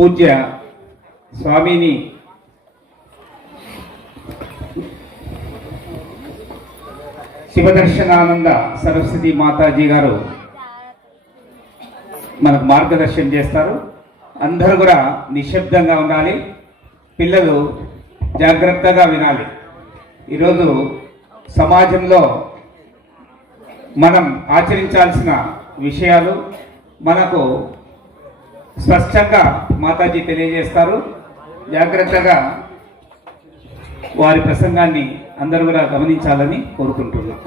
పూజ్య స్వామిని శివదర్శనానంద సరస్వతి మాతాజీ గారు మనకు మార్గదర్శనం చేస్తారు. అందరూ కూడా నిశ్శబ్దంగా ఉండాలి, పిల్లలు జాగ్రత్తగా వినాలి. ఈరోజు సమాజంలో మనం ఆచరించాల్సిన విషయాలు మనకు స్పష్టంగా మాతాజీ తెలియజేస్తారు. జాగ్రత్తగా వారి ప్రసంగాన్ని అందరూ కూడా గమనించాలని కోరుకుంటున్నాం.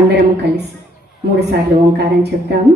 అందరము కలిసి 3 సార్లు ఓంకారం చెప్తాము.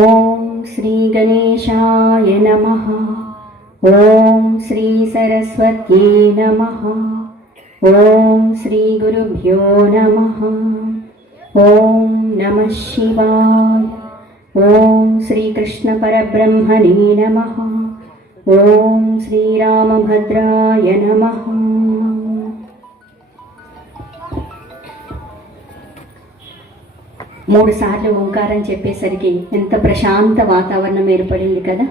ఓం శ్రీ గణేశాయ నమః. ఓం శ్రీ సరస్వత్యై నమః. ఓం శ్రీ గురుభ్యో నమః. ఓం నమః శివాయ. ఓం శ్రీకృష్ణ పరబ్రహ్మణే నమః. ఓం శ్రీరామభద్రాయ నమః. మూడు సార్లు ఓంకారం చెప్పేసరికి ఎంత ప్రశాంత వాతావరణం ఏర్పడింది కదా.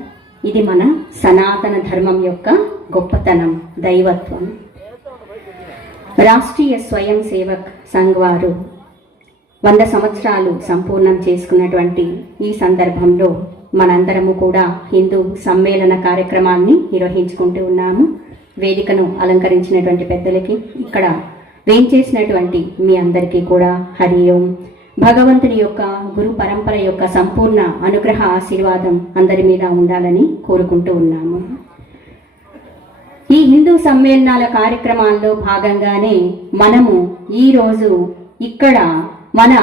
ఇది మన సనాతన ధర్మం యొక్క గొప్పతనం, దైవత్వం. రాష్ట్రీయ స్వయం సేవక్ సంఘ్ వారు 100 సంవత్సరాలు సంపూర్ణం చేసుకున్నటువంటి ఈ సందర్భంలో మనందరము కూడా హిందూ సమ్మేళన కార్యక్రమాన్ని నిర్వహించుకుంటూ ఉన్నాము. వేదికను అలంకరించినటువంటి పెద్దలకి, ఇక్కడ వేంచేసినటువంటి మీ అందరికీ కూడా హరి ఓం. భగవంతుని యొక్క గురు పరంపర యొక్క సంపూర్ణ అనుగ్రహ ఆశీర్వాదం అందరి మీద ఉండాలని కోరుకుంటూ ఉన్నాము. ఈ హిందూ సమ్మేళనాల కార్యక్రమాల్లో భాగంగానే మనము ఈరోజు ఇక్కడ మన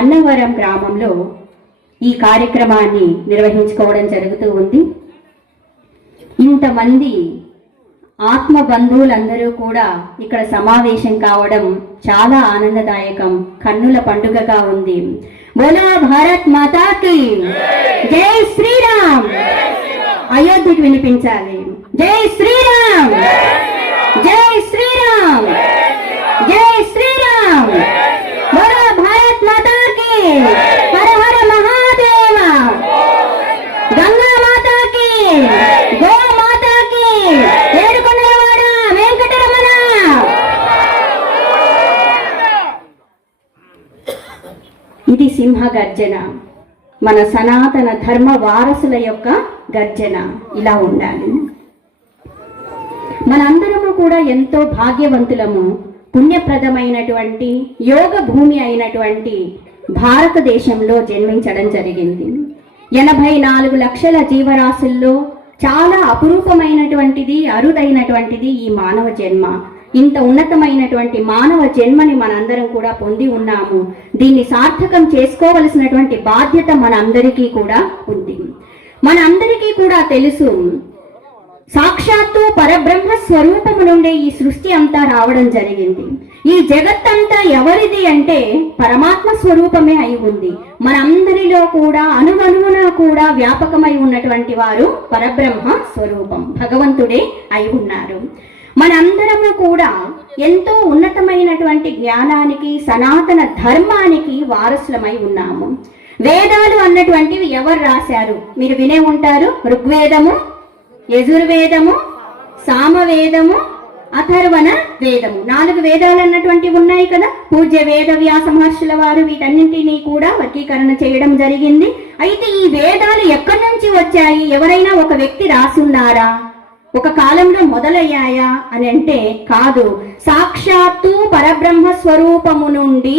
అన్నవరం గ్రామంలో ఈ కార్యక్రమాన్ని నిర్వహించుకోవడం జరుగుతూ ఉంది. ఇంతమంది ఆత్మ బంధువులందరూ కూడా ఇక్కడ సమావేశం కావడం చాలా ఆనందదాయకం, కన్నుల పండుగగా ఉంది. బోలో భారత్ మాతాకి జై శ్రీరామ్. అయోధ్యకి వినిపించాలి. జై శ్రీరామ్, జై శ్రీరామ్, జై శ్రీరామ్. బోలో భారత్ మాతాకి. హర హర మహాదేవ. గంగా మాతాకి, గో మాతాకి, ఏడుకొండలవాడ వెంకటరమణ. ఇది సింహ గర్జన, మన సనాతన ధర్మ వారసుల యొక్క గర్జన. ఇలా ఉండాలి. మనందరము కూడా ఎంతో భాగ్యవంతులము. పుణ్యప్రదమైనటువంటి యోగ భూమి అయినటువంటి భారతదేశంలో జన్మించడం జరిగింది. 84 లక్షల జీవరాశుల్లో చాలా అపురూపమైనటువంటిది, అరుదైనటువంటిది ఈ మానవ జన్మ. ఇంత ఉన్నతమైనటువంటి మానవ జన్మని మనందరం కూడా పొంది ఉన్నాము. దీన్ని సార్థకం చేసుకోవలసినటువంటి బాధ్యత మనందరికీ కూడా ఉంది. మనందరికీ కూడా తెలుసు, సాక్షాత్తు పరబ్రహ్మ స్వరూపము నుండి ఈ సృష్టి అంతా రావడం జరిగింది. ఈ జగత్తంతా ఎవరిది అంటే పరమాత్మ స్వరూపమే అయి ఉంది. మనందరిలో కూడా అణువణువున కూడా వ్యాపకమై ఉన్నటువంటి వారు పరబ్రహ్మ స్వరూపం, భగవంతుడే అయి ఉన్నారు. మనందరము కూడా ఎంతో ఉన్నతమైనటువంటి జ్ఞానానికి, సనాతన ధర్మానికి వారసులమై ఉన్నాము. వేదాలు అన్నటువంటివి ఎవరు రాశారు మీరు వినే ఉంటారు. ఋగ్వేదము, యజుర్వేదము, సామవేదము, అథర్వణ వేదము, 4 వేదాలు అన్నటువంటివి ఉన్నాయి కదా. పూజ్య వేద వ్యాస మహర్షుల వారు వీటన్నింటినీ కూడా వర్గీకరణ చేయడం జరిగింది. అయితే ఈ వేదాలు ఎక్కడి నుంచి వచ్చాయి? ఎవరైనా ఒక వ్యక్తి రాసున్నారా? ఒక కాలంలో మొదలయ్యాయా అని అంటే కాదు. సాక్షాత్తు పరబ్రహ్మ స్వరూపము నుండి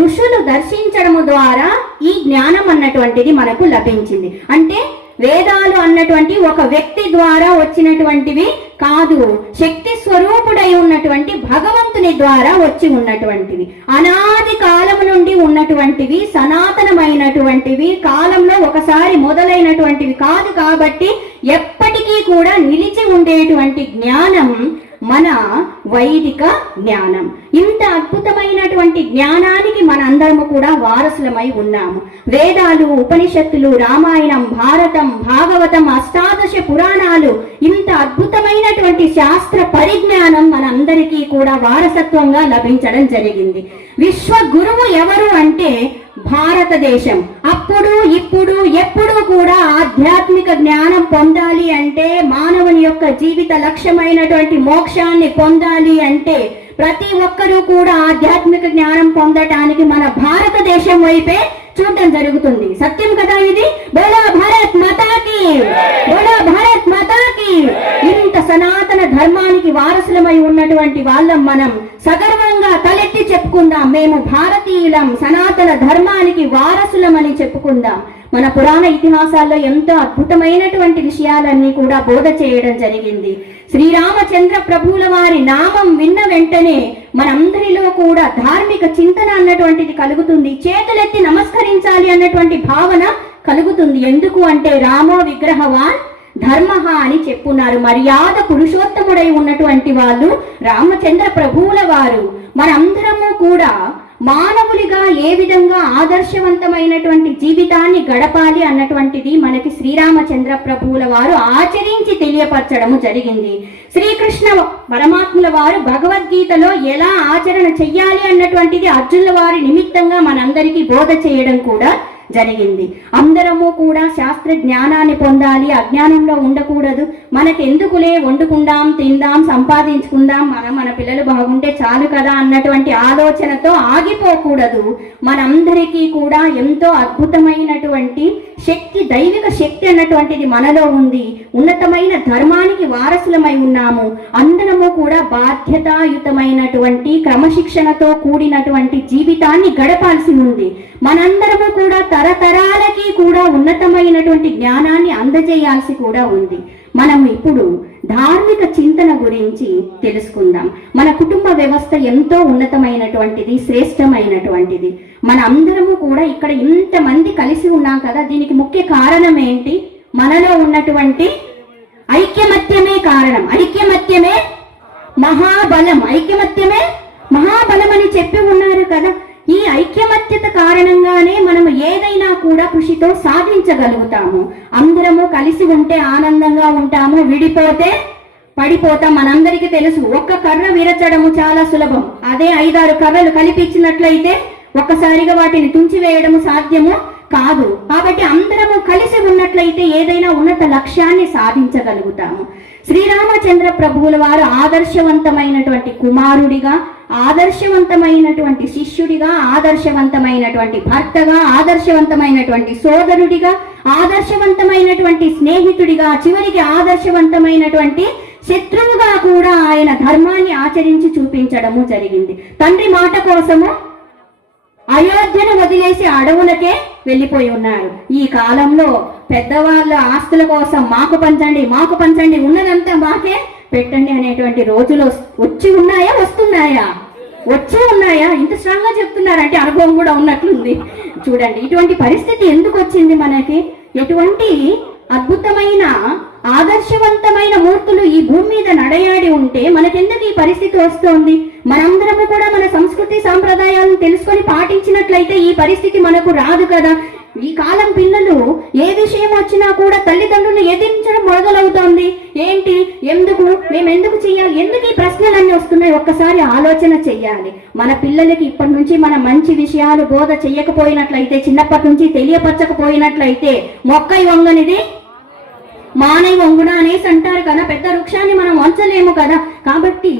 ఋషులు దర్శించడము ద్వారా ఈ జ్ఞానం అన్నటువంటిది మనకు లభించింది. అంటే వేదాలు అన్నటువంటి ఒక వ్యక్తి ద్వారా వచ్చినటువంటివి కాదు, శక్తి స్వరూపుడై ఉన్నటువంటి భగవంతుని ద్వారా వచ్చి ఉన్నటువంటివి, అనాది కాలము నుండి ఉన్నటువంటివి, సనాతనమైనటువంటివి, కాలంలో ఒకసారి మొదలైనటువంటివి కాదు. కాబట్టి ఎప్పటికీ కూడా నిలిచి ఉండేటువంటి జ్ఞానం మన వైదిక జ్ఞానం. ఇంత అద్భుతమైనటువంటి జ్ఞానానికి మనందరము కూడా వారసులమై ఉన్నాము. వేదాలు, ఉపనిషత్తులు, రామాయణం, భారతం, భాగవతం, అష్టాదశ పురాణాలు, ఇంత అద్భుతమైనటువంటి శాస్త్ర పరిజ్ఞానం మనందరికీ కూడా వారసత్వంగా లభించడం జరిగింది. విశ్వ గురువు ఎవరు అంటే భారతదేశం. అప్పుడు ఇప్పుడు ఎప్పుడు కూడా ఆధ్యాత్మిక జ్ఞానం పొందాలి అంటే, మానవుని యొక్క జీవిత లక్ష్యమైనటువంటి మోక్షాన్ని పొందాలి అంటే ప్రతి ఒక్కరూ కూడా ఆధ్యాత్మిక జ్ఞానం పొందటానికి మన భారతదేశం వైపే చూడటం జరుగుతుంది. సత్యం కదా ఇది? బోలో భారత్ మాతాకి, బోలో భారత్ మాతాకి. ఇంత సనాతన ధర్మానికి వారసులమై ఉన్నటువంటి వాళ్ళం మనం సగర్వంగా తలెత్తి చెప్పుకుందాం, మేము భారతీయులం, సనాతన ధర్మానికి వారసులమని చెప్పుకుందాం. మన పురాణ ఇతిహాసాల్లో ఎంతో అద్భుతమైనటువంటి విషయాలన్నీ కూడా బోధ చేయడం జరిగింది. శ్రీరామచంద్ర ప్రభువుల వారి నామం విన్న వెంటనే మనందరిలో కూడా ధార్మిక చింతన అన్నటువంటిది కలుగుతుంది, చేతులెత్తి నమస్కరించాలి అన్నటువంటి భావన కలుగుతుంది. ఎందుకు అంటే రామో విగ్రహవాన్ ధర్మః అని చెప్పున్నారు. మర్యాద పురుషోత్తముడై ఉన్నటువంటి వాళ్ళు రామచంద్ర ప్రభువుల వారు. మనందరము కూడా మానవులుగా ఏ విధంగా ఆదర్శవంతమైనటువంటి జీవితాన్ని గడపాలి అన్నటువంటిది మనకి శ్రీరామచంద్ర ప్రభువుల వారు ఆచరించి తెలియపరచడము జరిగింది. శ్రీకృష్ణ పరమాత్ముల వారు భగవద్గీతలో ఎలా ఆచరణ చెయ్యాలి అన్నటువంటిది అర్జునుల వారి నిమిత్తంగా మనందరికీ బోధ చేయడం కూడా జరిగింది. అందరము కూడా శాస్త్ర జ్ఞానాన్ని పొందాలి, అజ్ఞానంలో ఉండకూడదు. మనకెందుకులే, వండుకుందాం, తిందాం, సంపాదించుకుందాం, మన పిల్లలు బాగుంటే చాలు కదా అన్నటువంటి ఆలోచనతో ఆగిపోకూడదు. మనందరికీ కూడా ఎంతో అద్భుతమైనటువంటి శక్తి, దైవిక శక్తి అన్నటువంటిది మనలో ఉంది. ఉన్నతమైన ధర్మానికి వారసులమై ఉన్నాము. అందరము కూడా బాధ్యతాయుతమైనటువంటి క్రమశిక్షణతో కూడినటువంటి జీవితాన్ని గడపాల్సి ఉంది. మనందరము కూడా తరతరాలకి కూడా ఉన్నతమైనటువంటి జ్ఞానాన్ని అందజేయాల్సి కూడా ఉంది. మనం ఇప్పుడు ధార్మిక చింతన గురించి తెలుసుకుందాం. మన కుటుంబ వ్యవస్థ ఎంతో ఉన్నతమైనటువంటిది, శ్రేష్టమైనటువంటిది. మన అందరము కూడా ఇక్కడ ఇంతమంది కలిసి ఉన్నాం కదా, దీనికి ముఖ్య కారణం ఏంటి? మనలో ఉన్నటువంటి ఐక్యమత్యమే కారణం. ఐక్యమత్యమే మహాబలం, ఐక్యమత్యమే మహాబలం అని చెప్పి ఉన్నారు కదా. ఈ ఐక్యమత్యత కారణంగానే మనం ఏదైనా కూడా కృషితో సాధించగలుగుతాము. అందరము కలిసి ఉంటే ఆనందంగా ఉంటాము, విడిపోతే పడిపోతాం. మనందరికీ తెలుసు, ఒక్క కర్ర విరచడము చాలా సులభం, అదే 5-6 కర్రలు కలిపించినట్లయితే ఒక్కసారిగా వాటిని తుంచివేయడము సాధ్యము కాదు. కాబట్టి అందరము కలిసి ఉన్నట్లయితే ఏదైనా ఉన్నత లక్ష్యాన్ని సాధించగలుగుతాము. శ్రీరామచంద్ర ప్రభువుల వారు ఆదర్శవంతమైనటువంటి కుమారుడిగా, ఆదర్శవంతమైనటువంటి శిష్యుడిగా, ఆదర్శవంతమైనటువంటి భర్తగా, ఆదర్శవంతమైనటువంటి సోదరుడిగా, ఆదర్శవంతమైనటువంటి స్నేహితుడిగా, చివరికి ఆదర్శవంతమైనటువంటి శత్రువుగా కూడా ఆయన ధర్మాన్ని ఆచరించి చూపించడము జరిగింది. తండ్రి మాట కోసము అయోధ్యను వదిలేసి అడవులకే వెళ్ళిపోయి ఉన్నారు. ఈ కాలంలో పెద్దవాళ్ళ ఆస్తుల కోసం మాకు పంచండి, మాకు పంచండి, ఉన్నదంతా మాకే పెట్టండి అనేటువంటి రోజులు వచ్చి ఉన్నాయా, వస్తున్నాయా? వచ్చి ఉన్నాయా? ఇంత స్ట్రాంగ్ గా చెప్తున్నారంటే అనుభవం కూడా ఉన్నట్లుంది. చూడండి, ఇటువంటి పరిస్థితి ఎందుకు వచ్చింది మనకి? ఎటువంటి అద్భుతమైన ఆదర్శవంతమైన మూర్తులు ఈ భూమి మీద నడయాడి ఉంటే మనకెందుకు ఈ పరిస్థితి వస్తోంది? మనందరము కూడా మన సంస్కృతి సాంప్రదాయాలను తెలుసుకొని పాటించినట్లయితే ఈ పరిస్థితి మనకు రాదు కదా. ఈ కాలం పిల్లలు ఏ విషయం వచ్చినా కూడా తల్లిదండ్రులను ఎదిరించడం మొదలవుతోంది. ఏంటి, ఎందుకు, మేమెందుకు చెయ్యాలి, ఎందుకు ఈ ప్రశ్నలన్నీ వస్తున్నాయి? ఒక్కసారి ఆలోచన చెయ్యాలి. మన పిల్లలకి ఇప్పటి నుంచి మనం మంచి విషయాలు బోధ చెయ్యకపోయినట్లయితే, చిన్నప్పటి నుంచి తెలియపరచకపోయినట్లయితే మొక్కై వంగనిది మానై వంగున అనేసి అంటారు కదా. పెద్ద వృక్షాన్ని మనం వంచలేము కదా. కాబట్టి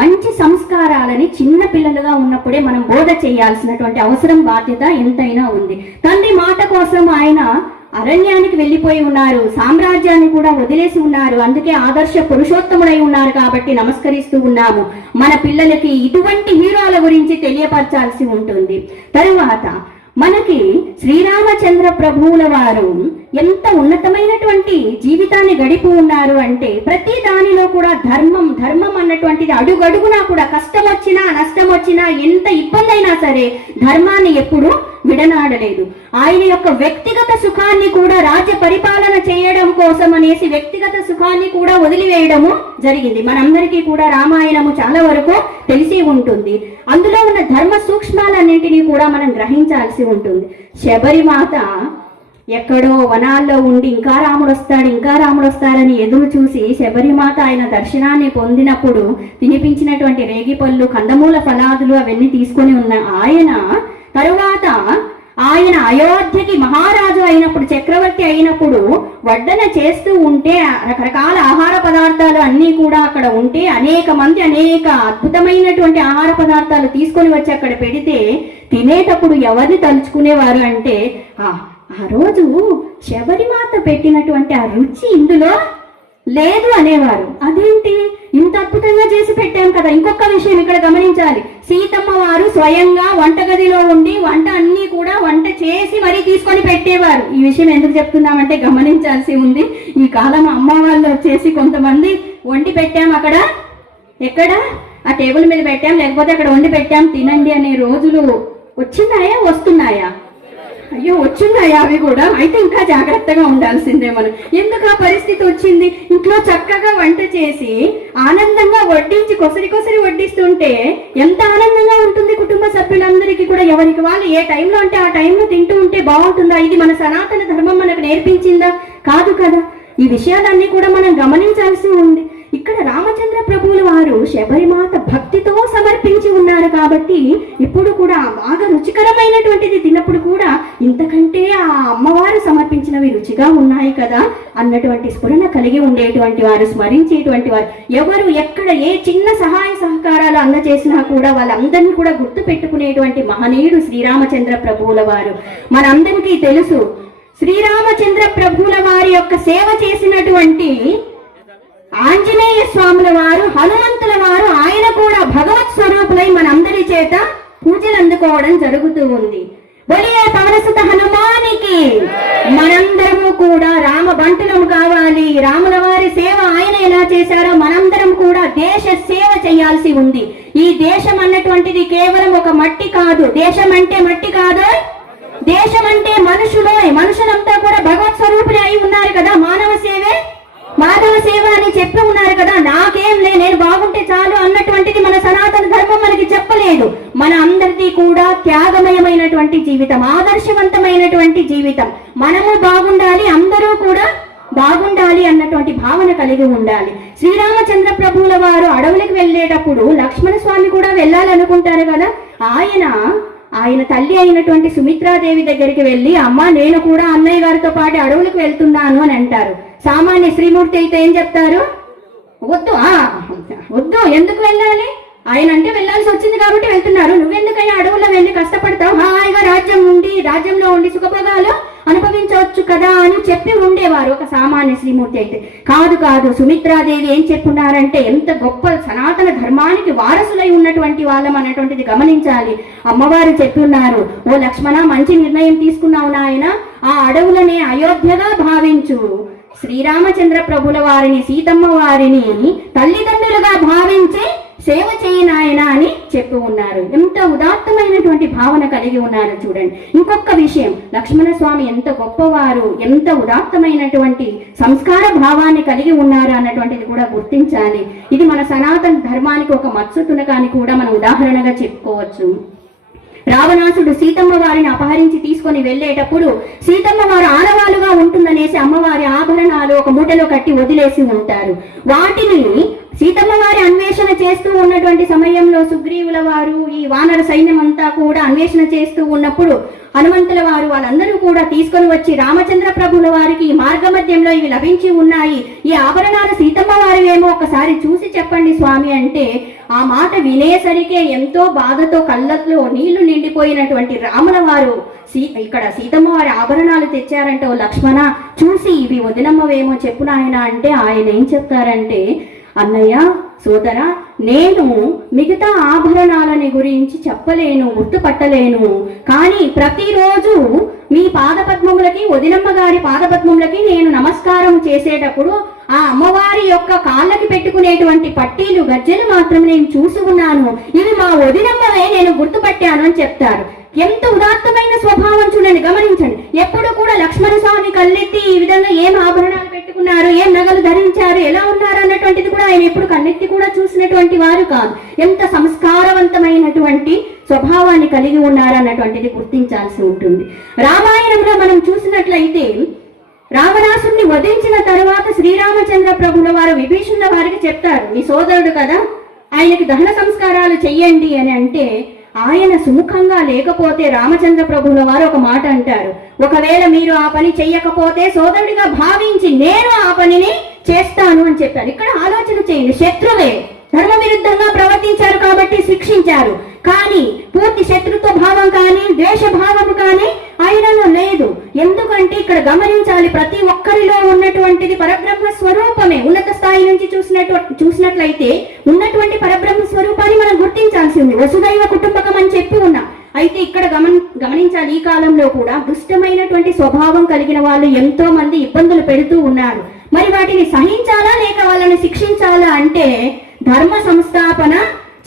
మంచి సంస్కారాలని చిన్న పిల్లలుగా ఉన్నప్పుడే మనం బోధ చేయాల్సినటువంటి అవసరం, బాధ్యత ఎంతైనా ఉంది. తండ్రి మాట కోసం ఆయన అరణ్యానికి వెళ్ళిపోయి ఉన్నారు, సామ్రాజ్యాన్ని కూడా వదిలేసి ఉన్నారు. అందుకే ఆదర్శ పురుషోత్తముడై ఉన్నారు కాబట్టి నమస్కరిస్తూ ఉన్నాము. మన పిల్లలకి ఇటువంటి హీరోల గురించి తెలియపరచాల్సి ఉంటుంది. తరువాత మనకి శ్రీరామచంద్ర ప్రభువుల వారు ఎంత ఉన్నతమైనటువంటి జీవితాన్ని గడిపి ఉన్నారు అంటే ప్రతి దానిలో కూడా ధర్మం అన్నటువంటిది అడుగడుగునా కూడా కష్టం వచ్చినా నష్టం వచ్చినా ఎంత ఇబ్బంది అయినా సరే ధర్మాన్ని ఎప్పుడూ విడనాడలేదు. ఆయన యొక్క వ్యక్తిగత సుఖాన్ని కూడా రాజ్య పరిపాలన చేయడం కోసం అనేసి వ్యక్తిగత సుఖాన్ని కూడా వదిలివేయడము జరిగింది. మనందరికీ కూడా రామాయణము చాలా వరకు తెలిసి ఉంటుంది. అందులో ఉన్న ధర్మ సూక్ష్మాలన్నింటినీ కూడా మనం గ్రహించాల్సి ఉంటుంది. శబరిమాత ఎక్కడో వనాల్లో ఉండి ఇంకా రాముడు వస్తాడని ఎదురు చూసి శబరిమాత ఆయన దర్శనాన్ని పొందినప్పుడు తినిపించినటువంటి రేగిపళ్ళు, కందమూల ఫలాదులు అవన్నీ తీసుకొని ఉన్న ఆయన తరువాత ఆయన అయోధ్యకి మహారాజు అయినప్పుడు, చక్రవర్తి అయినప్పుడు వడ్డన చేస్తూ ఉంటే రకరకాల ఆహార పదార్థాలు అన్నీ కూడా అక్కడ ఉంటే అనేక మంది అనేక అద్భుతమైనటువంటి ఆహార పదార్థాలు తీసుకొని వచ్చి అక్కడ పెడితే తినేటప్పుడు ఎవరిని తలుచుకునేవారు అంటే ఆ రోజు శబరిమాత పెట్టినటువంటి ఆ రుచి ఇందులో లేదు అనేవారు. అదేంటి ఇంత అద్భుతంగా చేసి పెట్టాం కదా. ఇంకొక విషయం ఇక్కడ గమనించాలి. సీతమ్మ వారు స్వయంగా వంటగదిలో ఉండి వంట చేసి మరీ తీసుకొని పెట్టేవారు. ఈ విషయం ఎందుకు చెప్తున్నామంటే గమనించాల్సి ఉంది. ఈ కాలం అమ్మ వాళ్ళు వచ్చేసి కొంతమంది వండి పెట్టాం అక్కడ ఎక్కడ ఆ టేబుల్ మీద పెట్టాం, లేకపోతే అక్కడ వండి పెట్టాం తినండి అనే రోజులు వచ్చినాయా వస్తున్నాయా? అయ్యో వచ్చున్నాయా అవి కూడా. అయితే ఇంకా జాగ్రత్తగా ఉండాల్సిందే మనం. ఎందుకు ఆ పరిస్థితి వచ్చింది? ఇంట్లో చక్కగా వంట చేసి ఆనందంగా వడ్డించి కొసరి వడ్డిస్తుంటే ఎంత ఆనందంగా ఉంటుంది కుటుంబ సభ్యులందరికీ కూడా. ఎవరికి వాళ్ళు ఏ టైంలో అంటే ఆ టైంలో తింటూ ఉంటే బాగుంటుందా? ఇది మన సనాతన ధర్మం మనకు నేర్పించిందా? కాదు కదా. ఈ విషయాలన్నీ కూడా మనం గమనించాల్సి ఉంది. ఇక్కడ రామచంద్ర ప్రభువుల వారు శబరిమాత భక్తితో సమర్పించి ఉన్నారు కాబట్టి ఇప్పుడు కూడా బాగా రుచికరమైనటువంటిది తిన్నప్పుడు కూడా ఇంతకంటే ఆ అమ్మవారు సమర్పించినవి రుచిగా ఉన్నాయి కదా అన్నటువంటి స్ఫురణ కలిగి ఉండేటువంటి వారు, స్మరించేటువంటి వారు. ఎవరు ఎక్కడ ఏ చిన్న సహాయ సహకారాలు అందజేసినా కూడా వాళ్ళందరినీ కూడా గుర్తు పెట్టుకునేటువంటి మహనీయుడు శ్రీరామచంద్ర ప్రభువుల వారు. మనందరికీ తెలుసు శ్రీరామచంద్ర ప్రభువుల వారి యొక్క సేవ చేసినటువంటి ఆంజనేయ స్వాముల వారు, హనుమంతుల వారు, ఆయన కూడా భగవత్ స్వరూపులై మనందరి చేత పూజలు అందుకోవడం జరుగుతూ ఉంది. బలియే పవనసుత హనుమానికి మనందరము కూడా రామ బంటులం కావాలి. రాముల వారి సేవ ఆయన ఎలా చేశారో మనందరం కూడా దేశ సేవ చేయాల్సి ఉంది. ఈ దేశం అన్నటువంటిది కేవలం ఒక మట్టి కాదు. దేశం అంటే మట్టి కాదు, దేశం అంటే మనుషులంతా కూడా భగవత్ స్వరూపులే అయి ఉన్నారు కదా. మాధవ సేవ అని చెప్పి ఉన్నారు కదా. నాకేం నేను బాగుంటే చాలు అన్నటువంటిది మన సనాతన ధర్మం మనకి చెప్పలేదు. మన అందరిది కూడా త్యాగమయమైనటువంటి జీవితం, ఆదర్శవంతమైనటువంటి జీవితం. మనము బాగుండాలి, అందరూ కూడా బాగుండాలి అన్నటువంటి భావన కలిగి ఉండాలి. శ్రీరామచంద్ర ప్రభువుల వారు అడవులకు వెళ్ళేటప్పుడు లక్ష్మణ స్వామి కూడా వెళ్ళాలనుకుంటారు కదా. ఆయన తల్లి అయినటువంటి సుమిత్రాదేవి దగ్గరికి వెళ్ళి, అమ్మ నేను కూడా అన్నయ్య గారితో పాటు అడవులకు వెళ్తున్నాను అని అంటారు. సామాన్య శ్రీమూర్తి అయితే ఏం చెప్తారు? వద్దు ఎందుకు వెళ్ళాలి? ఆయన అంటే వెళ్ళాల్సి వచ్చింది కాబట్టి వెళ్తున్నారు. నువ్వెందుకయ్యా అడవుల్లో వెళ్ళి కష్టపడతావు? హాయిగా రాజ్యంలో ఉండి సుఖభోగాలు అనుభవించవచ్చు కదా అని చెప్పి ఉండేవారు ఒక సామాన్య శ్రీమూర్తి అయితే. కాదు సుమిత్రాదేవి ఏం చెప్పున్నారంటే ఎంత గొప్ప సనాతన ధర్మానికి వారసులై ఉన్నటువంటి వాళ్ళం అన్నటువంటిది గమనించాలి. అమ్మవారు చెప్పున్నారు, ఓ లక్ష్మణ మంచి నిర్ణయం తీసుకున్నావు నాయన. ఆ అడవులనే అయోధ్యగా భావించు. శ్రీరామచంద్ర ప్రభుల వారిని, సీతమ్మ వారిని తల్లిదండ్రులుగా భావించి సేవ చేయి నాయన అని చెప్పి ఉన్నారు. ఎంత ఉదాత్తమైనటువంటి భావన కలిగి ఉన్నారు చూడండి. ఇంకొక విషయం, లక్ష్మణ స్వామి ఎంత గొప్పవారు, ఎంత ఉదాత్తమైనటువంటి సంస్కార భావాన్ని కలిగి ఉన్నారు అన్నటువంటిది కూడా గుర్తించాలి. ఇది మన సనాతన ధర్మానికి ఒక మత్స్సు తునకాన్ని కూడా మనం ఉదాహరణగా చెప్పుకోవచ్చు. రావణాసుడు సీతమ్మ వారిని అపహరించి తీసుకొని వెళ్ళేటప్పుడు సీతమ్మ వారు ఆనవాలుగా ఉంటుందనేసి అమ్మవారి ఆభరణాలు ఒక మూటలో కట్టి వదిలేసి ఉంటారు. వాటిని సీతమ్మ వారి అన్వేషణ చేస్తూ ఉన్నటువంటి సమయంలో సుగ్రీవుల వారు ఈ వానర సైన్యం అంతా కూడా అన్వేషణ చేస్తూ ఉన్నప్పుడు హనుమంతుల వారు వాళ్ళందరూ కూడా తీసుకొని వచ్చి రామచంద్ర ప్రభుల వారికి ఈ మార్గ మధ్యంలో ఇవి లభించి ఉన్నాయి, ఈ ఆభరణాలు సీతమ్మ వారి ఏమో ఒకసారి చూసి చెప్పండి స్వామి అంటే ఆ మాట వినేసరికే ఎంతో బాధతో కళ్ళల్లో నీళ్లు నిండిపోయినటువంటి రాముల వారు ఇక్కడ సీతమ్మ వారి ఆభరణాలు తెచ్చారంటే ఓ లక్ష్మణ చూసి ఇవి వదినమ్మవేమో చెప్పు నాయన అంటే ఆయన ఏం చెప్తారంటే, అన్నయ్య సోదరా నేను మిగతా ఆభరణాలని గురించి చెప్పలేను, గుర్తుపట్టలేను, కానీ ప్రతిరోజు మీ పాదపద్మములకి వదినమ్మ గారి పాదపద్మములకి నేను నమస్కారం చేసేటప్పుడు ఆ అమ్మవారి యొక్క కాళ్ళకి పెట్టుకునేటువంటి పట్టీలు గజ్జెలు మాత్రం నేను చూసి ఉన్నాను, ఇవి మా వదినమ్మవే నేను గుర్తుపట్టాను అని చెప్తారు. ఎంత ఉదాత్తమైన స్వభావం చూడండి, గమనించండి. ఎప్పుడు కూడా లక్ష్మణ స్వామి కళ్ళెత్తి ఈ విధంగా ఏం ఆభరణాలు పెట్టుకున్నారు, ఏం నగలు ధరించారు, ఎలా ఉన్నారు అన్నటువంటిది కూడా ఆయన ఎప్పుడు కన్నెత్తి కూడా చూసినటువంటి వారు కాదు. ఎంత సంస్కారవంతమైనటువంటి స్వభావాన్ని కలిగి ఉన్నారు అన్నటువంటిది గుర్తించాల్సి ఉంటుంది. రామాయణంలో మనం చూసినట్లయితే రావణాసుని వధించిన తరువాత శ్రీరామచంద్ర ప్రభుల వారు విభీషణుల వారికి చెప్తారు, మీ సోదరుడు కదా ఆయనకి దహన సంస్కారాలు చెయ్యండి అని అంటే ఆయన సుముఖంగా లేకపోతే రామచంద్ర ప్రభుల వారు ఒక మాట అంటారు, ఒకవేళ మీరు ఆ పని చెయ్యకపోతే సోదరుడిగా భావించి నేను ఆ పనిని చేస్తాను అని చెప్పారు. ఇక్కడ ఆలోచన చేయండి, శత్రువే ధర్మ విరుద్ధంగా ప్రవర్తించారు కాబట్టి శిక్షించారు, కానీ పూర్తి శత్రుత్వ భావం కానీ ద్వేష భావం కానీ ఆయనలో లేదు. ఎందుకంటే ఇక్కడ గమనించాలి, ప్రతి ఒక్కరిలో ఉన్నటువంటిది పరబ్రహ్మ స్వరూపమే. ఉన్నత స్థాయి నుంచి చూసినట్లయితే ఉన్నటువంటి పరబ్రహ్మ స్వరూపాన్ని మనం గుర్తించాల్సి ఉంది. వసుదైవ కుటుంబకం అని చెప్పి ఉన్నాం. అయితే ఇక్కడ గమనించాలి, ఈ కాలంలో కూడా దుష్టమైనటువంటి స్వభావం కలిగిన వాళ్ళు ఎంతో మంది ఇబ్బందులు పెడుతూ ఉన్నారు. మరి వాటిని సహించాలా లేక వాళ్ళని శిక్షించాలా అంటే ధర్మ సంస్థాపన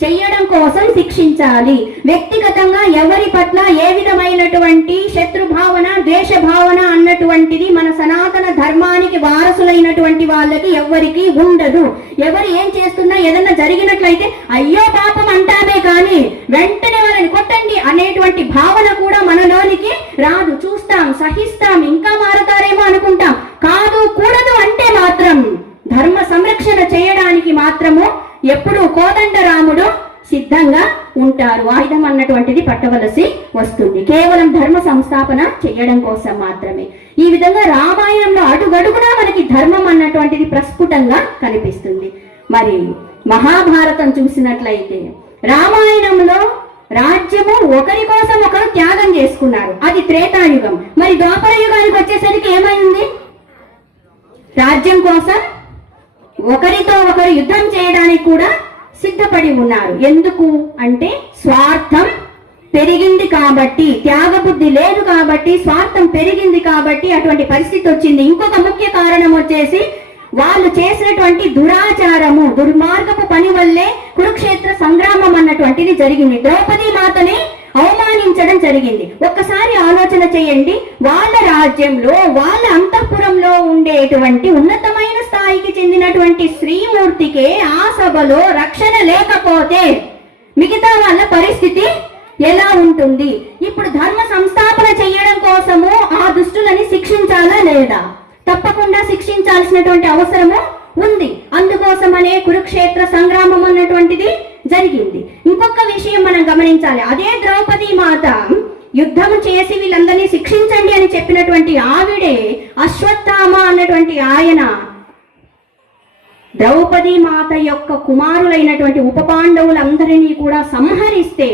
చెయ్యడం కోసం శిక్షించాలి. వ్యక్తిగతంగా ఎవరి పట్ల ఏ విధమైనటువంటి శత్రుభావన ద్వేష భావన అన్నటువంటిది మన సనాతన ధర్మానికి వారసులైనటువంటి వాళ్ళకి ఎవరికి ఉండదు. ఎవరు ఏం చేస్తున్నా ఏదన్నా జరిగినట్లయితే అయ్యో పాపం అంటామే కానీ వెంటనే వాళ్ళని కొట్టండి అనేటువంటి భావన కూడా మనలోనికి రాదు. చూస్తాం, సహిస్తాం, ఇంకా మారతారేమో అనుకుంటాం. కాదు కూడదు అంటే మాత్రం ధర్మ సంరక్షణ చేయడానికి మాత్రము ఎప్పుడు కోదండరాముడు సిద్ధంగా ఉంటారు. ఆయుధం అన్నటువంటిది పట్టవలసి వస్తుంది, కేవలం ధర్మ సంస్థాపన చేయడం కోసం మాత్రమే. ఈ విధంగా రామాయణంలో అడుగడుగునా మనకి ధర్మం అన్నటువంటిది ప్రస్ఫుటంగా కనిపిస్తుంది. మరి మహాభారతం చూసినట్లయితే రామాయణంలో రాజ్యము ఒకరి కోసం ఒకరు త్యాగం చేసుకున్నారు, అది త్రేతాయుగం. మరి ద్వాపర యుగానికి వచ్చేసరికి ఏమైంది? రాజ్యం కోసం ఒకరితో ఒకరు యుద్ధం చేయడానికి కూడా సిద్ధపడి ఉన్నారు. ఎందుకు అంటే స్వార్థం పెరిగింది కాబట్టి, త్యాగబుద్ధి లేదు కాబట్టి, స్వార్థం పెరిగింది కాబట్టి అటువంటి పరిస్థితి వచ్చింది. ఇంకొక ముఖ్య కారణం వచ్చేసి వాళ్ళు చేసినటువంటి దురాచారము, దుర్మార్గపు పని వల్లే కురుక్షేత్ర సంగ్రామం అన్నటువంటిది జరిగింది. ద్రౌపది మాతని అవమానించడం జరిగింది. ఒక్కసారి ఆలోచన చేయండి, వాళ్ళ రాజ్యంలో వాళ్ళ అంతఃపురంలో ఉండేటువంటి ఉన్నతమైన స్థాయికి చెందినటువంటి శ్రీమూర్తికే ఆ సభలో రక్షణ లేకపోతే మిగతా వాళ్ళ పరిస్థితి ఎలా ఉంటుంది? ఇప్పుడు ధర్మ సంస్థాపన చేయడం కోసము ఆ దుష్టులని శిక్షించాలా లేదా? తప్పకుండా శిక్షించాల్సినటువంటి అవసరము ఉంది. అందుకోసమనే కురుక్షేత్ర సంగ్రామం అన్నటువంటిది జరిగింది. ఇంకొక విషయం మనం గమనించాలి, అదే ద్రౌపది మాత యుద్ధం చేసి వీళ్ళందరినీ శిక్షించండి అని చెప్పినటువంటి ఆవిడే అశ్వత్థామ అన్నటువంటి ఆయన ద్రౌపది మాత యొక్క కుమారులైనటువంటి ఉప పాండవులందరినీ కూడా సంహరిస్తే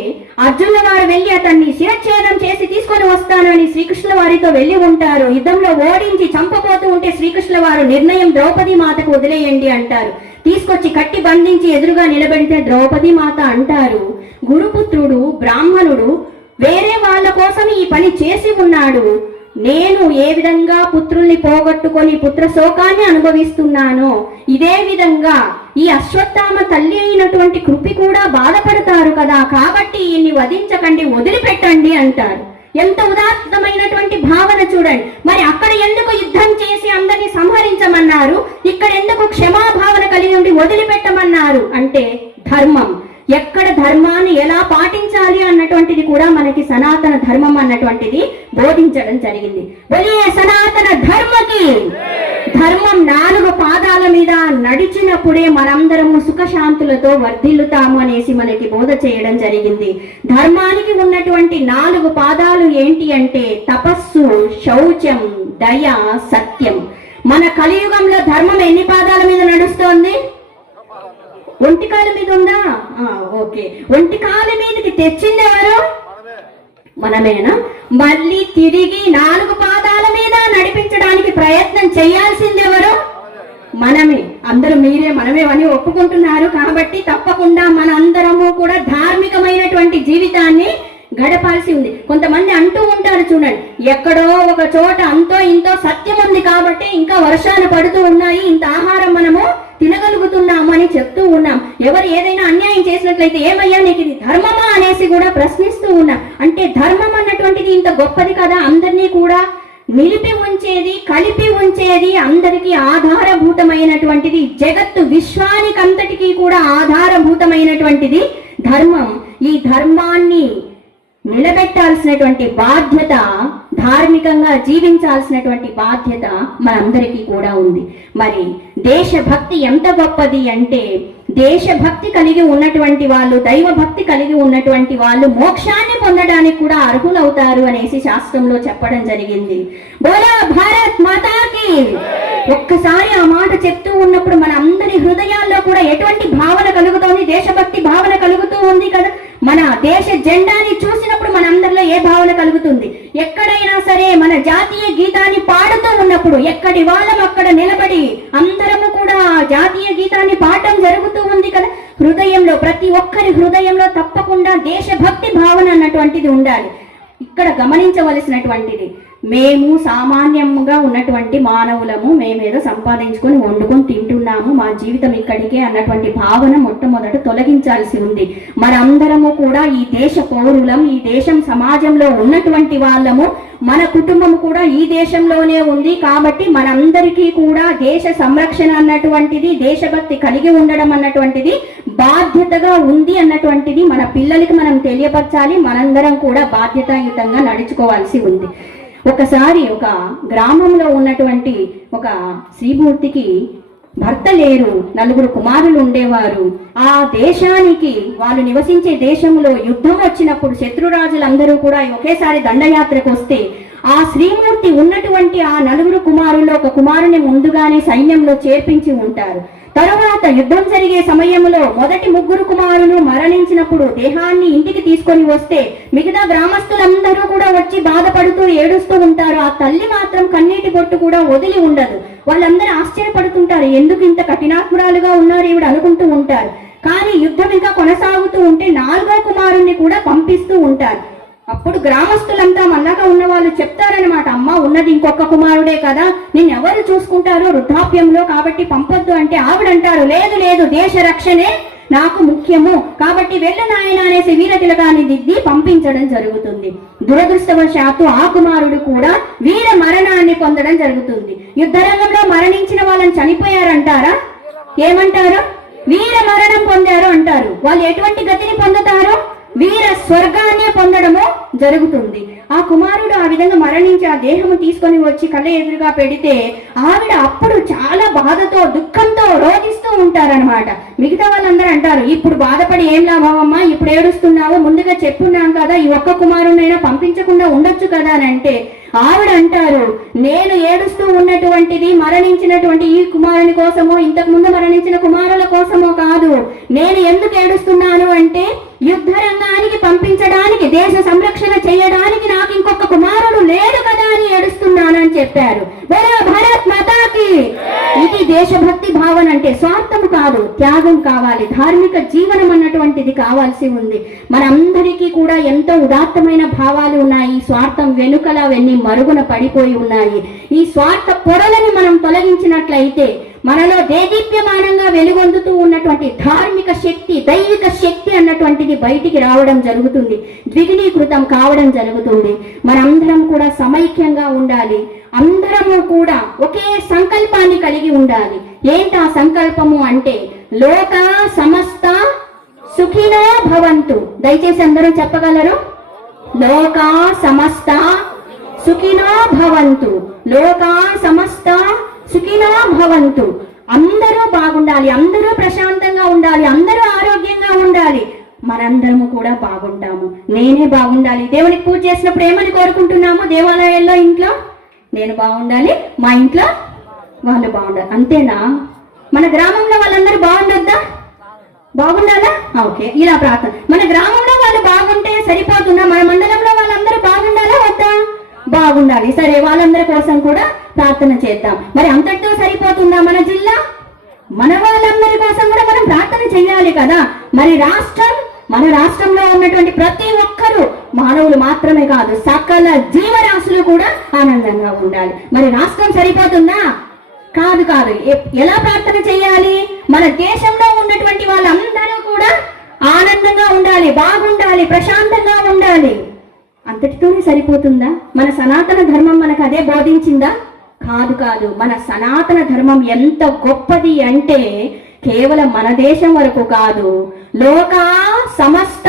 అర్జునుల వారు వెళ్ళి అతన్ని శిరచ్ఛేదం చేసి తీసుకొని వస్తాను అని శ్రీకృష్ణుల వారితో వెళ్ళి ఉంటారు. యుద్ధంలో ఓడించి చంపబోతూ ఉంటే శ్రీకృష్ణుల వారు నిర్ణయం ద్రౌపది మాతకు వదిలేయండి అంటారు. తీసుకొచ్చి కట్టి బంధించి ఎదురుగా నిలబెడితే ద్రౌపది మాత అంటారు, గురుపుత్రుడు బ్రాహ్మణుడు వేరే వాళ్ళ కోసం ఈ పని చేసి ఉన్నాడు, నేను ఏ విధంగా పుత్రుల్ని పోగొట్టుకొని పుత్ర శోకాన్ని అనుభవిస్తున్నానో ఇదే విధంగా ఈ అశ్వత్థామ తల్లి అయినటువంటి కృపి కూడా బాధపడతారు కదా, కాబట్టి ఈయన్ని వధించకండి, వదిలిపెట్టండి అంటారు. ఎంత ఉదాత్తమైనటువంటి భావన చూడండి. మరి అక్కడ ఎందుకు యుద్ధం చేసి అందరినీ సంహరించమన్నారు, ఇక్కడ ఎందుకు క్షమాభావన కలిగి ఉండి వదిలిపెట్టమన్నారు అంటే ధర్మం. ఎక్కడ ధర్మాన్ని ఎలా పాటించాలి అన్నటువంటిది కూడా మనకి సనాతన ధర్మం అన్నటువంటిది బోధించడం జరిగింది. బోలియే సనాతన ధర్మకి. ధర్మం 4 పాదాల మీద నడిచినప్పుడే మనందరము సుఖశాంతులతో వర్ధిల్లుతాము అనేసి మనకి బోధ చేయడం జరిగింది. ధర్మానికి ఉన్నటువంటి 4 పాదాలు ఏంటి అంటే తపస్సు, శౌచం, దయ, సత్యం. మన కలియుగంలో ధర్మం ఎన్ని పాదాల మీద నడుస్తోంది? ఒంటికాల మీద ఉందా? ఓకే, ఒంటికాల మీదకి తెచ్చింది ఎవరు? మనమేనా? మళ్ళీ తిరిగి 4 పాదాల మీద నడిపించడానికి ప్రయత్నం చేయాల్సింది ఎవరు? మనమే. అందరూ మీరే మనమే అని ఒప్పుకుంటున్నారు కాబట్టి తప్పకుండా మనందరము కూడా ధార్మికమైనటువంటి జీవితాన్ని గడపాల్సి ఉంది. కొంతమంది అంటూ ఉంటారు చూడండి, ఎక్కడో ఒక చోట అంతో ఇంతో సత్యం ఉంది కాబట్టి ఇంకా వర్షాలు పడుతూ ఉన్నాయి, ఇంత ఆహారం మనము తినగలుగుతున్నాము అని చెప్తూ ఉన్నాం. ఎవరు ఏదైనా అన్యాయం చేసినట్లయితే ఏమయ్యా నీకు ఇది ధర్మమా అనేసి కూడా ప్రశ్నిస్తూ ఉన్నాం. అంటే ధర్మం అన్నటువంటిది ఇంత గొప్పది కదా, అందరినీ కూడా నిలిపి ఉంచేది, కలిపి ఉంచేది, అందరికీ ఆధారభూతమైనటువంటిది, జగత్తు విశ్వానికంతటికీ కూడా ఆధారభూతమైనటువంటిది ధర్మం. ఈ ధర్మాన్ని నిలబెట్టాల్సినటువంటి బాధ్యత, ధార్మికంగా జీవించాల్సినటువంటి బాధ్యత మనందరికీ కూడా ఉంది. మరి దేశభక్తి ఎంత గొప్పది అంటే, దేశభక్తి కలిగి ఉన్నటువంటి వాళ్ళు, దైవభక్తి కలిగి ఉన్నటువంటి వాళ్ళు మోక్షాన్ని పొందడానికి కూడా అర్హులవుతారు అనేసి శాస్త్రంలో చెప్పడం జరిగింది. బోలా భారత్ మాతాకి. ఒక్కసారి ఆ మాట చెప్తూ ఉన్నప్పుడు మన అందరి హృదయాల్లో కూడా ఎటువంటి భావన కలుగుతోంది? దేశభక్తి భావన కలుగుతూ ఉంది కదా. మన దేశ జెండాని చూసినప్పుడు మనందరిలో ఏ భావన కలుగుతుంది? ఎక్కడైనా సరే మన జాతీయ గీతాన్ని పాడుతూ ఉన్నప్పుడు ఎక్కడి వాళ్ళం అక్కడ నిలబడి అందరము కూడా జాతీయ గీతాన్ని పాడటం జరుగుతూ ఉంది కదా. హృదయంలో, ప్రతి ఒక్కరి హృదయంలో తప్పకుండా దేశభక్తి భావన అన్నటువంటిది ఉండాలి. ఇక్కడ గమనించవలసినటువంటిది, మేము సామాన్యంగా ఉన్నటువంటి మానవులము, మేమేదో సంపాదించుకొని వండుకొని తింటున్నాము, మా జీవితం ఇక్కడికే అన్నటువంటి భావన మొట్టమొదట తొలగించాల్సి ఉంది. మనందరము కూడా ఈ దేశ పౌరులం, ఈ దేశం సమాజంలో ఉన్నటువంటి వాళ్ళము, మన కుటుంబం కూడా ఈ దేశంలోనే ఉంది కాబట్టి మనందరికీ కూడా దేశ సంరక్షణ అన్నటువంటిది, దేశభక్తి కలిగి ఉండడం అన్నటువంటిది బాధ్యతగా ఉంది అన్నటువంటిది మన పిల్లలకి మనం తెలియపరచాలి. మనందరం కూడా బాధ్యతాయుతంగా నడుచుకోవాల్సి ఉంది. ఒకసారి ఒక గ్రామంలో ఉన్నటువంటి ఒక శ్రీమూర్తికి భర్త లేరు, 4 కుమారులు ఉండేవారు. ఆ దేశానికి, వాళ్ళు నివసించే దేశంలో యుద్ధం వచ్చినప్పుడు శత్రురాజులందరూ కూడా ఒకేసారి దండయాత్రకు వస్తే ఆ శ్రీమూర్తి ఉన్నటువంటి ఆ 4 కుమారుల్లో ఒక కుమారుని ముందుగానే సైన్యంలో చేర్పించి ఉంటారు. తరువాత యుద్ధం జరిగే సమయంలో మొదటి 3 కుమారులు మరణించినప్పుడు దేహాన్ని ఇంటికి తీసుకొని వస్తే మిగతా గ్రామస్తులందరూ కూడా వచ్చి బాధపడుతూ ఏడుస్తూ ఉంటారు. ఆ తల్లి మాత్రం కన్నీటి బొట్టు కూడా వదిలి ఉండదు. వాళ్ళందరూ ఆశ్చర్యపడుతుంటారు, ఎందుకు ఇంత కఠినాత్మురాలుగా ఉన్నారు ఈవిడ అనుకుంటూ ఉంటారు. కానీ యుద్ధం ఇంకా కొనసాగుతూ ఉంటే 4వ కుమారుణ్ణి కూడా పంపిస్తూ ఉంటారు. అప్పుడు గ్రామస్తులంతా మళ్ళాగా ఉన్న వాళ్ళు చెప్తారనమాట, అమ్మ ఉన్నది ఇంకొక కుమారుడే కదా, నేను ఎవరు చూసుకుంటారో వృద్ధాప్యంలో, కాబట్టి పంపొద్దు అంటే ఆవిడంటారు, లేదు లేదు, దేశ రక్షణే నాకు ముఖ్యము, కాబట్టి వెళ్ళు నాయన అనేసి వీర తిలకాన్ని దిద్ది పంపించడం జరుగుతుంది. దురదృష్టవశాత్తు ఆ కుమారుడు కూడా వీర మరణాన్ని పొందడం జరుగుతుంది. యుద్ధరంగంలో మరణించిన వాళ్ళని చనిపోయారంటారా? ఏమంటారు? వీర మరణం పొందారు అంటారు. వాళ్ళు ఎటువంటి గతిని పొందుతారు? వీర స్వర్గాన్ని పొందడము జరుగుతుంది. ఆ కుమారుడు ఆ విధంగా మరణించి ఆ దేహము తీసుకొని వచ్చి కళ్ళ ఎదురుగా పెడితే ఆవిడ అప్పుడు చాలా బాధతో, దుఃఖంతో రోధిస్తూ ఉంటారనమాట. మిగతా వాళ్ళందరూ అంటారు, ఇప్పుడు బాధపడి ఏం లాభమమ్మా, ఇప్పుడు ఏడుస్తున్నావు, ముందుగా చెప్పున్నాం కదా, ఈ ఒక్క కుమారుడినైనా పంపించకుండా ఉండొచ్చు కదా అని అంటే ఆవిడ అంటారు, నేను ఏడుస్తూ ఉన్నటువంటిది మరణించినటువంటి ఈ కుమారుని కోసమో, ఇంతకు ముందు మరణించిన కుమారుల కోసమో కాదు. నేను ఎందుకు ఏడుస్తున్నాను అంటే యుద్ధ రంగానికి పంపించడానికి, దేశ సంరక్షణ చేయడానికి నాకు ఇంకొక కుమారుడు లేడు కదా అని ఏడుస్తున్నాను అని చెప్పారు. భారత్ మాతాకి. ఇది దేశభక్తి భావన అంటే స్వార్థం కాదు, త్యాగం కావాలి, ధార్మిక జీవనం అన్నటువంటిది కావాల్సి ఉంది. మనందరికీ కూడా ఎంతో ఉదాత్తమైన భావాలు ఉన్నాయి. స్వార్థం వెనుకల అవన్నీ మరుగున పడిపోయి ఉన్నాయి. ఈ స్వార్థ పొరలను మనం తొలగించినట్లయితే మనలో దేదీప్యమానంగా వెలుగొందుతూ ఉన్నటువంటి ధార్మిక శక్తి, దైవిక శక్తి అన్నటువంటిది బయటికి రావడం జరుగుతుంది, ద్విగుణీకృతం కావడం జరుగుతుంది. మనందరం కూడా సమైక్యంగా ఉండాలి. అందరము కూడా ఒకే సంకల్పాన్ని కలిగి ఉండాలి. ఏంటి ఆ సంకల్పము అంటే లోక సమస్త సుఖినో భవంతు. దయచేసి అందరూ చెప్పగలరు? లోకా సమస్త సుఖినో భవంతు. లోకా సమస్త సుఖినో భవంతు. అందరూ బాగుండాలి, అందరూ ప్రశాంతంగా ఉండాలి, అందరూ ఆరోగ్యంగా ఉండాలి, మనందరము కూడా బాగుంటాము. నేనే బాగుండాలి. దేవునికి పూజ చేసినప్పుడు ఏమని కోరుకుంటున్నాము దేవాలయాల్లో? ఇంట్లో నేను బాగుండాలి, మా ఇంట్లో వాళ్ళు బాగుండాలి. అంతేనా? మన గ్రామంలో వాళ్ళందరూ బాగుండొద్దా? బాగుండాలా? ఓకే, ఇలా ప్రార్థన. మన గ్రామంలో వాళ్ళు బాగుంటే సరిపోతుందా? మన మండలంలో వాళ్ళందరూ బాగుండాలా వద్దా? బాగుండాలి. సరే, వాళ్ళందరి కోసం కూడా ప్రార్థన చేద్దాం. మరి అంతటితో సరిపోతుందా? మన జిల్లా, మన వాళ్ళందరి కోసం కూడా మనం ప్రార్థన చేయాలి కదా. మరి రాష్ట్రం, మన రాష్ట్రంలో ఉన్నటువంటి ప్రతి ఒక్కరూ, మానవులు మాత్రమే కాదు, సకల జీవరాశులు కూడా ఆనందంగా ఉండాలి. మరి రాష్ట్రం సరిపోతుందా? కాదు కాదు. ఎలా ప్రార్థన చేయాలి? మన దేశంలో ఉన్నటువంటి వాళ్ళందరూ కూడా ఆనందంగా ఉండాలి, బాగుండాలి, ప్రశాంతంగా ఉండాలి. అంతటితోనే సరిపోతుందా? మన సనాతన ధర్మం మనకు అదే బోధించిందా? కాదు కాదు. మన సనాతన ధర్మం ఎంత గొప్పది అంటే కేవలం మన దేశం వరకు కాదు, లోకా సమస్త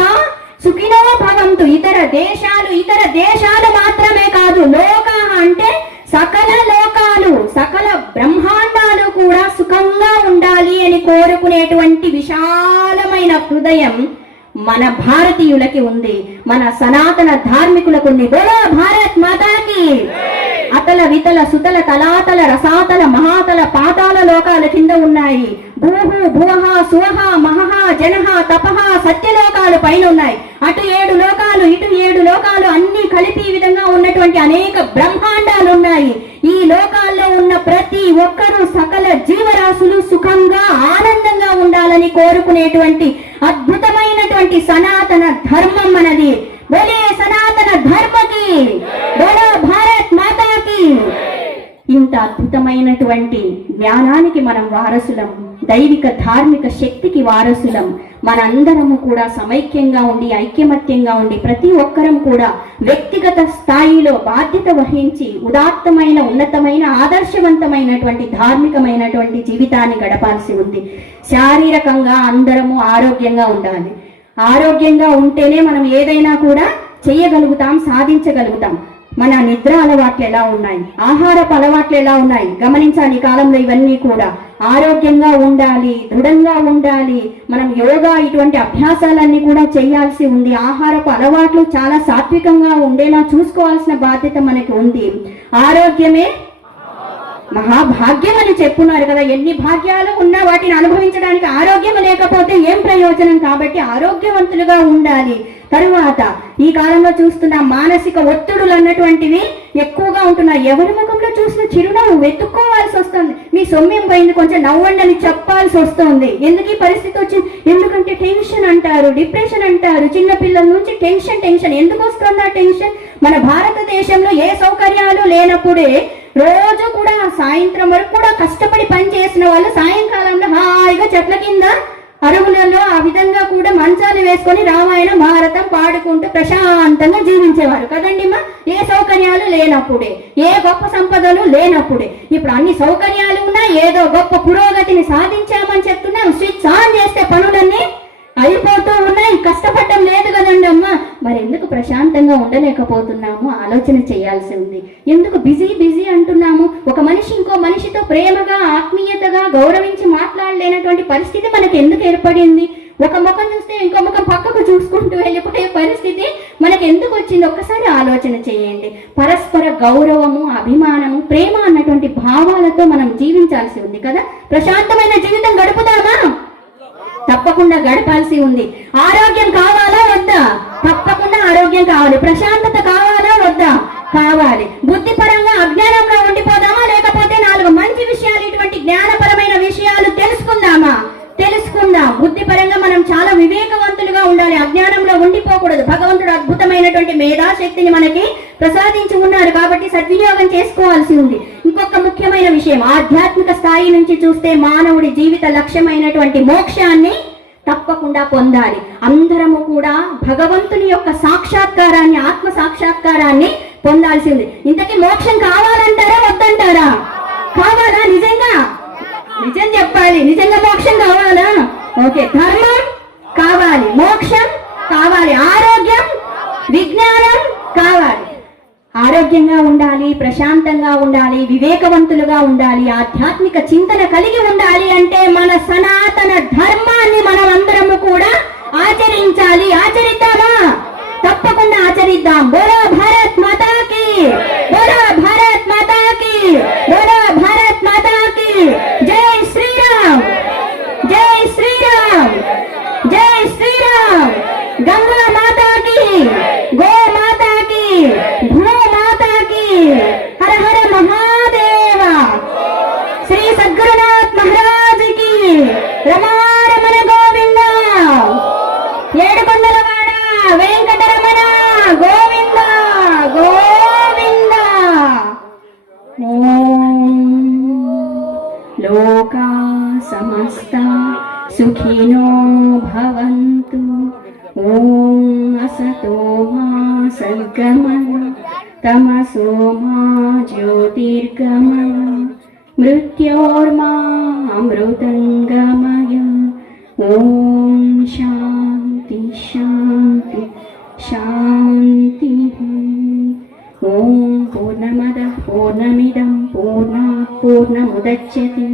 సుఖినో భవంతు. ఇతర దేశాలు మాత్రమే కాదు, లోక అంటే సకల లోకాలు, సకల బ్రహ్మాండాలు కూడా సుఖంగా ఉండాలి అని కోరుకునేటువంటి విశాలమైన హృదయం మన భారతీయులకి ఉంది, మన సనాతన ధార్మికులకు ఉంది. బోలో భారత్ మాతాకి. అతల వితల సుతల తలాతల రసాతల మహాతల పాతాల లోకాల కింద ఉన్నాయి. భూహు భువహ సువహ మహహ జనహ తపహ సత్యలోకాలు పైన ఉన్నాయి. అటు 7 లోకాలు, ఇటు 7 లోకాలు, అన్ని కలిపి ఈ విధంగా ఉన్నటువంటి అనేక బ్రహ్మాండాలు ఉన్నాయి. ఈ లోకాల్లో ఉన్న ప్రతి ఒక్కరూ, సకల జీవరాశులు సుఖంగా ఆనందంగా ఉండాలని కోరుకునేటువంటి అద్భుతమైనటువంటి సనాతన ధర్మం మనది. బోలే సనాతన ధర్మకి, బోలో భారత్ మాతాకి. ఇంత అద్భుతమైనటువంటి జ్ఞానానికి మనం వారసులం, దైవిక ధార్మిక శక్తికి వారసులం. మనందరము కూడా సమైక్యంగా ఉండి, ఐక్యమత్యంగా ఉండి, ప్రతి ఒక్కరం కూడా వ్యక్తిగత స్థాయిలో బాధ్యత వహించి ఉదాత్తమైన, ఉన్నతమైన, ఆదర్శవంతమైనటువంటి ధార్మికమైనటువంటి జీవితాన్ని గడపాల్సి ఉంది. శారీరకంగా అందరము ఆరోగ్యంగా ఉండాలి. ఆరోగ్యంగా ఉంటేనే మనం ఏదైనా కూడా చేయగలుగుతాం, సాధించగలుగుతాం. మన నిద్ర అలవాట్లు ఎలా ఉన్నాయి, ఆహారపు అలవాట్లు ఎలా ఉన్నాయి గమనించాలి. ఈ కాలంలో ఇవన్నీ కూడా ఆరోగ్యంగా ఉండాలి, దృఢంగా ఉండాలి. మనం యోగా ఇటువంటి అభ్యాసాలన్నీ కూడా చేయాల్సి ఉంది. ఆహారపు అలవాట్లు చాలా సాత్వికంగా ఉండేలా చూసుకోవాల్సిన బాధ్యత మనకి ఉంది. ఆరోగ్యమే మహాభాగ్యం అని చెప్పున్నారు కదా. ఎన్ని భాగ్యాలు ఉన్నా వాటిని అనుభవించడానికి ఆరోగ్యం లేకపోతే ఏం ప్రయోజనం? కాబట్టి ఆరోగ్యవంతులుగా ఉండాలి. తరువాత ఈ కాలంలో చూస్తున్న మానసిక ఒత్తిడులు అన్నటువంటివి ఎక్కువగా ఉంటున్నాయి. ఎవరి ముఖంలో చూసిన చిరునవ్వు వెతుక్కోవాల్సి వస్తుంది. మీ సొమ్మెం పోయింది, కొంచెం నవ్వండి అని చెప్పాల్సి వస్తుంది. ఎందుకు ఈ పరిస్థితి వచ్చింది? ఎందుకంటే టెన్షన్ అంటారు, డిప్రెషన్ అంటారు. చిన్న పిల్లల నుంచి టెన్షన్. ఎందుకు వస్తుంది ఆ టెన్షన్? మన భారతదేశంలో ఏ సౌకర్యాలు లేనప్పుడే రోజు కూడా సాయంత్రం వరకు కూడా కష్టపడి పని చేసిన వాళ్ళు సాయంకాలంలో హాయిగా చెట్ల కింద, అరుగులలో ఆ విధంగా కూడా మంచాలు వేసుకొని రామాయణం, భారతం పాడుకుంటూ ప్రశాంతంగా జీవించేవారు కదండి మా. ఏ సౌకర్యాలు లేనప్పుడే, ఏ గొప్ప సంపదలు లేనప్పుడే. ఇప్పుడు అన్ని సౌకర్యాలు ఉన్నా, ఏదో గొప్ప పురోగతిని సాధించామని చెప్తున్నాం. స్విచ్ ఆన్ చేస్తే పనులన్నీ అయిపోతూ ఉన్నాయి. కష్టపడటం లేదు కదండి అమ్మ. మరి ఎందుకు ప్రశాంతంగా ఉండలేకపోతున్నాము? ఆలోచన చేయాల్సి ఉంది. ఎందుకు బిజీ అంటున్నాము? ఒక మనిషి ఇంకో మనిషితో ప్రేమగా, ఆత్మీయతగా గౌరవించి మాట్లాడలేనటువంటి పరిస్థితి మనకి ఎందుకు ఏర్పడింది? ఒక ముఖం చూస్తే ఇంకో ముఖం పక్కకు చూసుకుంటూ వెళ్ళిపోయే పరిస్థితి మనకి ఎందుకు వచ్చింది? ఒక్కసారి ఆలోచన చేయండి. పరస్పర గౌరవము, అభిమానము, ప్రేమ అన్నటువంటి భావాలతో మనం జీవించాల్సి ఉంది కదా. ప్రశాంతమైన జీవితం గడుపుదామా? తప్పకుండా గడపాల్సి ఉంది. ఆరోగ్యం కావాలా వద్దా? తప్పకుండా ఆరోగ్యం కావాలి. ప్రశాంతత కావాలా వద్దా? కావాలి. బుద్ధిపరంగా అజ్ఞానంగా ఉండిపోదామా, లేకపోతే 4 మంచి విషయాలు, ఇటువంటి జ్ఞానపరమైన విషయాలు తెలుసుకుందామా? తెలుసుకుందాం. బుద్ధిపరంగా మనం చాలా వివేకవంతులుగా ఉండాలి, అజ్ఞానంలో ఉండిపోకూడదు. భగవంతుడు అద్భుతమైనటువంటి మేధాశక్తిని మనకి ప్రసాదించి ఉన్నారు కాబట్టి సద్వినియోగం చేసుకోవాల్సి ఉంది. ఇంకొక ముఖ్యమైన విషయం, ఆధ్యాత్మిక స్థాయి నుంచి చూస్తే మానవుడి జీవిత లక్ష్యమైనటువంటి మోక్షాన్ని తప్పకుండా పొందాలి. అందరము కూడా భగవంతుని యొక్క సాక్షాత్కారాన్ని, ఆత్మ సాక్షాత్కారాన్ని పొందాల్సి ఉంది. ఇంతకీ మోక్షం కావాలంటారా వద్దంటారా? కావాలా? నిజంగా నిజం చెప్పాలి. నిజంగా మోక్షం కావాలా? ఓకే. ధర్మం కావాలి, మోక్షం కావాలి, ఆరోగ్యం, విజ్ఞానం కావాలి. ఆరోగ్యంగా ఉండాలి, ప్రశాంతంగా ఉండాలి, వివేకవంతులుగా ఉండాలి, ఆధ్యాత్మిక చింతన కలిగి ఉండాలి అంటే మన సనాతన ధర్మాన్ని మనం అందరము కూడా ఆచరించాలి. ఆచరిద్దామా? తప్పకుండా ఆచరిద్దాం. బోలో భారత్ మాతా కీ, బోలో భారత్ మాతా కీ, బోలో భారత్ మాతా కీ. జై శ్రీరామ్, జై శ్రీరామ్, జై శ్రీరామ్. గంగా మాతా కీ, గో మాతా కీ, భూ మాతా కీ. హర హర మహాదేవ. శ్రీ సద్గురునాథ్ మహారాజ్ కి. రమారమణ గోవింద. ఏడుకొండలవాడ వెంకటరమణ గోవింద గోవింద. ఓం లోకా సమస్తా సుఖినో భవంతు. ఓం అసతో మా సద్గమయ, తమసో మా జ్యోతిర్గమయ, మృత్యోర్మా అమృతంగమయ. ఓం శాంతి శాంతి శాంతి. ఓం పూర్ణమద పూర్ణమిదం పూర్ణాత్ పూర్ణముదచ్యతే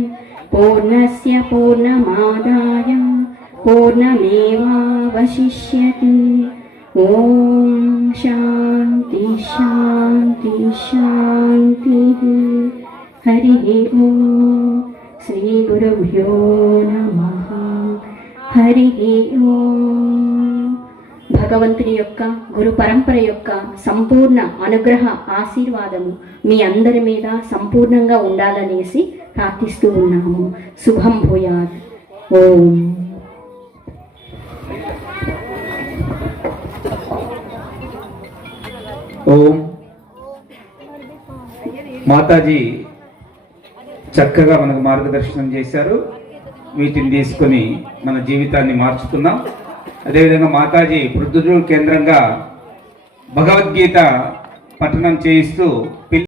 పూర్ణస్య పూర్ణమాదాయ పూర్ణమేవావశిష్యతే. ఓం శాంతి శాంతి శాంతి. హరి ఓం. శ్రీ గురుభ్యో నమః. హరి ఓం. భగవంతుని యొక్క గురు పరంపర యొక్క సంపూర్ణ అనుగ్రహ ఆశీర్వాదము మీ అందరి మీద సంపూర్ణంగా ఉండాలనేసి ప్రార్థిస్తూ ఉన్నాము. శుభం భూయాత్. ఓం. ఓం. మాతాజీ చక్కగా మనకు మార్గదర్శనం చేశారు. వీటిని తీసుకొని మన జీవితాన్ని మార్చుకుందాం. అదేవిధంగా మాతాజీ పృథ్వీ కేంద్రంగా భగవద్గీత పఠనం చేయిస్తూ